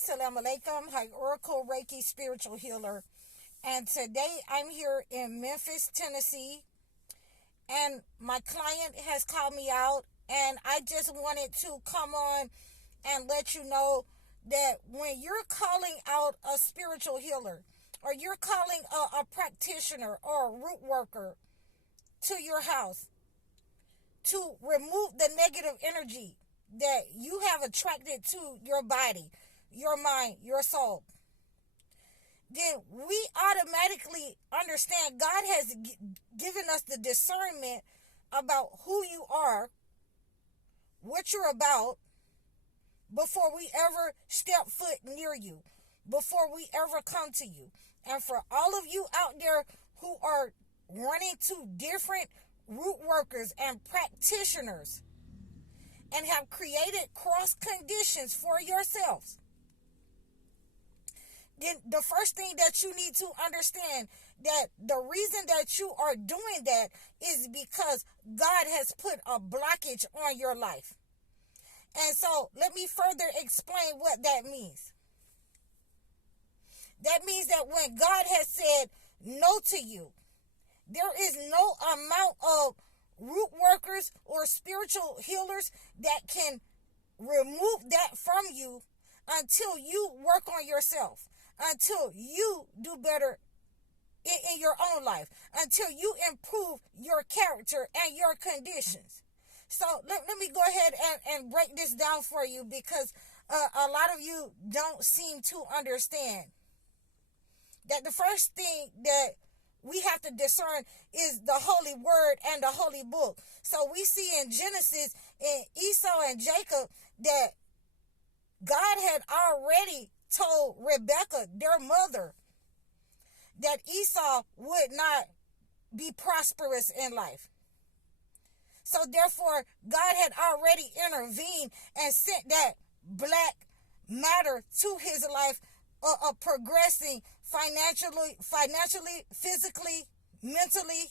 Salam Alaikum. Hi, Oracle Reiki Spiritual Healer. And today I'm here in Memphis, Tennessee. And my client has called me out. And I just wanted to come on and let you know that when you're calling out a spiritual healer, or you're calling a practitioner or a root worker to your house to remove the negative energy that you have attracted to your body, your mind, your soul, then we automatically understand God has given us the discernment about who you are, what you're about, before we ever step foot near you, before we ever come to you. And for all of you out there who are running to different root workers and practitioners and have created cross conditions for yourselves, then the first thing that you need to understand that the reason that you are doing that is because God has put a blockage on your life. And so let me further explain what that means. That means that when God has said no to you, there is no amount of root workers or spiritual healers that can remove that from you until you work on yourself, until you do better in your own life, until you improve your character and your conditions. So let me go ahead and break this down for you, because a lot of you don't seem to understand that the first thing that we have to discern is the holy word and the holy book. So we see in Genesis, in Esau and Jacob, that God had already told Rebekah, their mother, that Esau would not be prosperous in life. So therefore, God had already intervened and sent that black matter to his life, progressing financially, physically, mentally.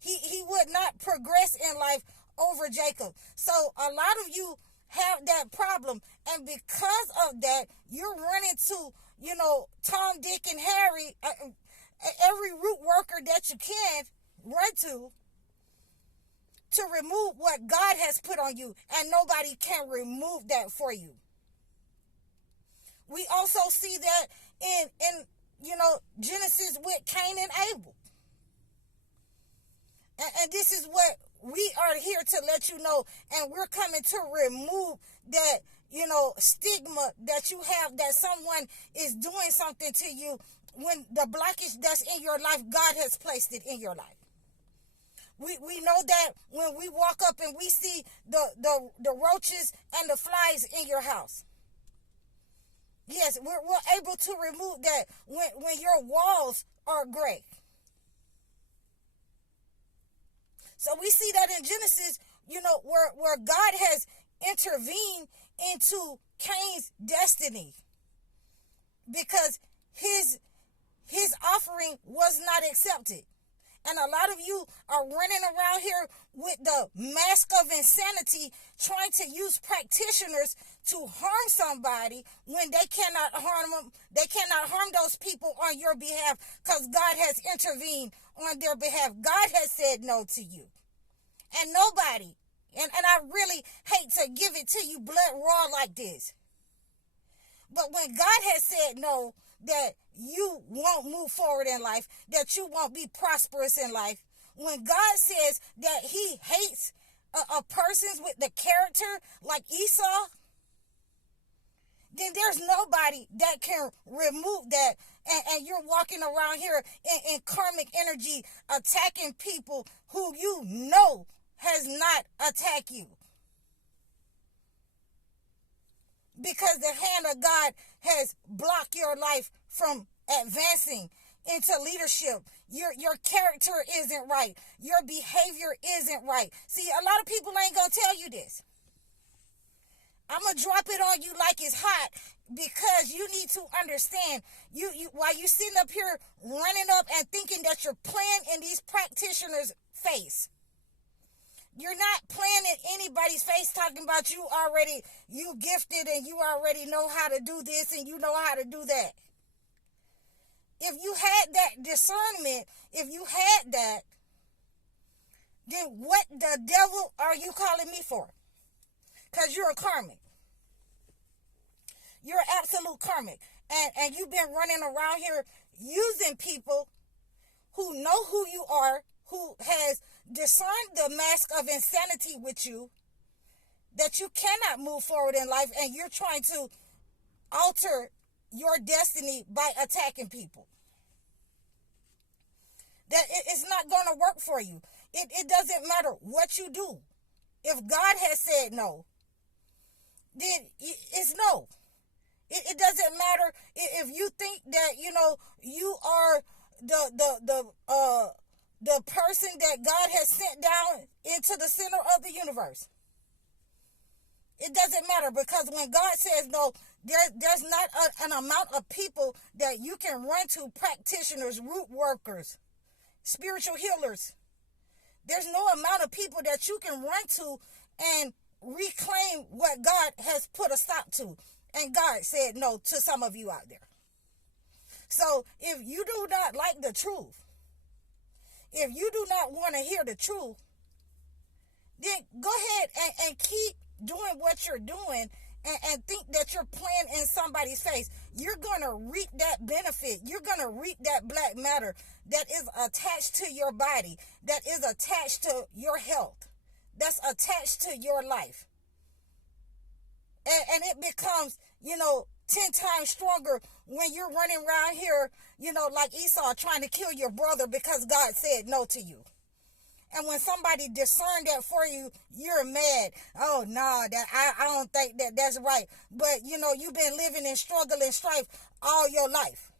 He would not progress in life over Jacob. So a lot of you have that problem, and because of that, you're running to, Tom, Dick, and Harry, every root worker that you can run to remove what God has put on you, and nobody can remove that for you. We also see that in Genesis with Cain and Abel. And this is what we are here to let you know, and we're coming to remove that, stigma that you have that someone is doing something to you, when the blockage that's in your life, God has placed it in your life. We know that when we walk up and we see the roaches and the flies in your house. Yes, we're able to remove that when your walls are gray. So we see that in Genesis, where God has intervened into Cain's destiny, because his offering was not accepted. And a lot of you are running around here with the mask of insanity, trying to use practitioners to harm somebody when they cannot harm them. They cannot harm those people on your behalf, because God has intervened on their behalf. God has said no to you. And nobody, and I really hate to give it to you blood raw like this, but when God has said no, that you won't move forward in life, that you won't be prosperous in life, when God says that he hates a persons with the character like Esau, then there's nobody that can remove that. And you're walking around here in karmic energy, attacking people who you know has not attacked you. Because the hand of God has blocked your life from advancing into leadership. Your character isn't right. Your behavior isn't right. See, a lot of people ain't going to tell you this. I'm going to drop it on you like it's hot, because you need to understand, you while you sitting up here running up and thinking that you're playing in these practitioners' face, You're not playing in anybody's face talking about you gifted and you already know how to do this and you know how to do that. If you had that discernment, if you had that, then what the devil are you calling me for? Because you're a karmic. You're an absolute karmic. And you've been running around here using people who know who you are, who has discerned the mask of insanity with you, that you cannot move forward in life, and you're trying to alter your destiny by attacking people. That it's not going to work for you. It doesn't matter what you do. If God has said no, then it's no. It doesn't matter if you think that, you are the person that God has sent down into the center of the universe. It doesn't matter, because when God says no, there's not an amount of people that you can run to, practitioners, root workers, spiritual healers. There's no amount of people that you can run to and reclaim what God has put a stop to. And God said no to some of you out there. So if you do not like the truth, if you do not want to hear the truth, then go ahead and keep doing what you're doing and think that you're playing in somebody's face. You're going to reap that benefit. You're going to reap that black matter that is attached to your body, that is attached to your health, that's attached to your life. And it becomes, 10 times stronger when you're running around here, like Esau, trying to kill your brother because God said no to you. And when somebody discerned that for you, you're mad. Oh, no, that I don't think that's right. But, you've been living in struggle and strife all your life.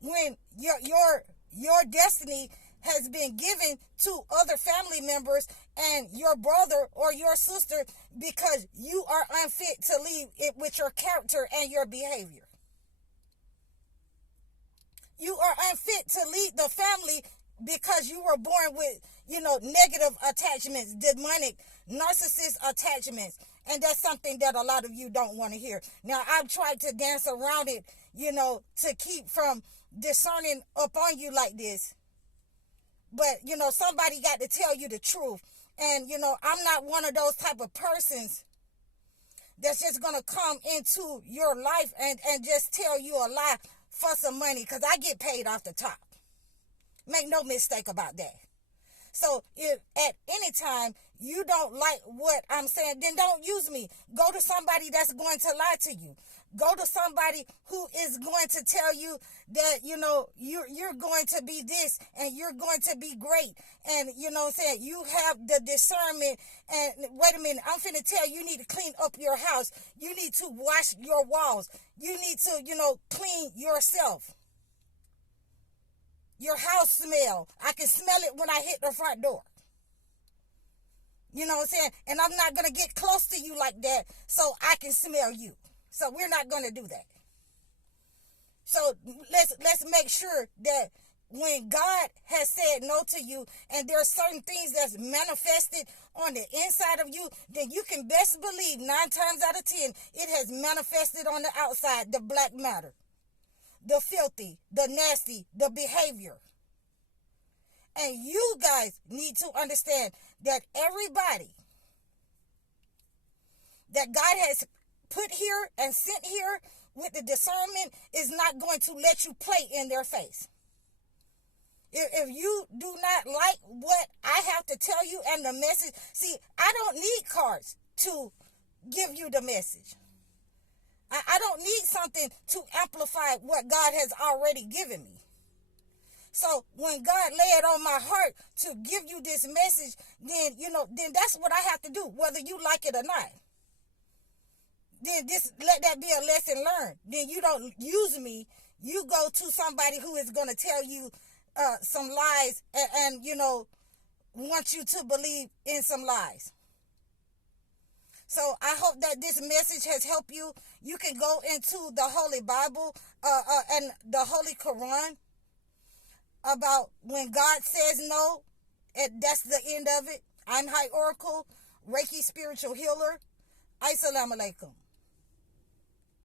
When your destiny has been given to other family members and your brother or your sister, because you are unfit to lead it with your character and your behavior. You are unfit to lead the family because you were born with, negative attachments, demonic, narcissist attachments. And that's something that a lot of you don't want to hear. Now, I've tried to dance around it, to keep from discerning upon you like this. But, somebody got to tell you the truth. And, I'm not one of those type of persons that's just going to come into your life and just tell you a lie for some money, because I get paid off the top. Make no mistake about that. So if at any time you don't like what I'm saying, then don't use me. Go to somebody that's going to lie to you. Go to somebody who is going to tell you that, you're going to be this and you're going to be great. And, you have the discernment. And wait a minute, I'm finna tell you, you need to clean up your house. You need to wash your walls. You need to, clean yourself. Your house smell. I can smell it when I hit the front door. You know what I'm saying? And I'm not going to get close to you like that so I can smell you. So we're not going to do that. So let's make sure that when God has said no to you and there are certain things that's manifested on the inside of you, then you can best believe 9 times out of 10, it has manifested on the outside, the black matter, the filthy, the nasty, the behavior. And you guys need to understand that everybody that God has put here and sent here with the discernment is not going to let you play in their face. If you do not like what I have to tell you and the message, see, I don't need cards to give you the message. I don't need something to amplify what God has already given me. So when God laid on my heart to give you this message, then that's what I have to do, whether you like it or not. Then let that be a lesson learned. Then you don't use me. You go to somebody who is going to tell you some lies and want you to believe in some lies. So I hope that this message has helped you. You can go into the Holy Bible and the Holy Quran about when God says no, That's the end of it. I'm High Oracle, Reiki spiritual healer. Assalamu alaikum.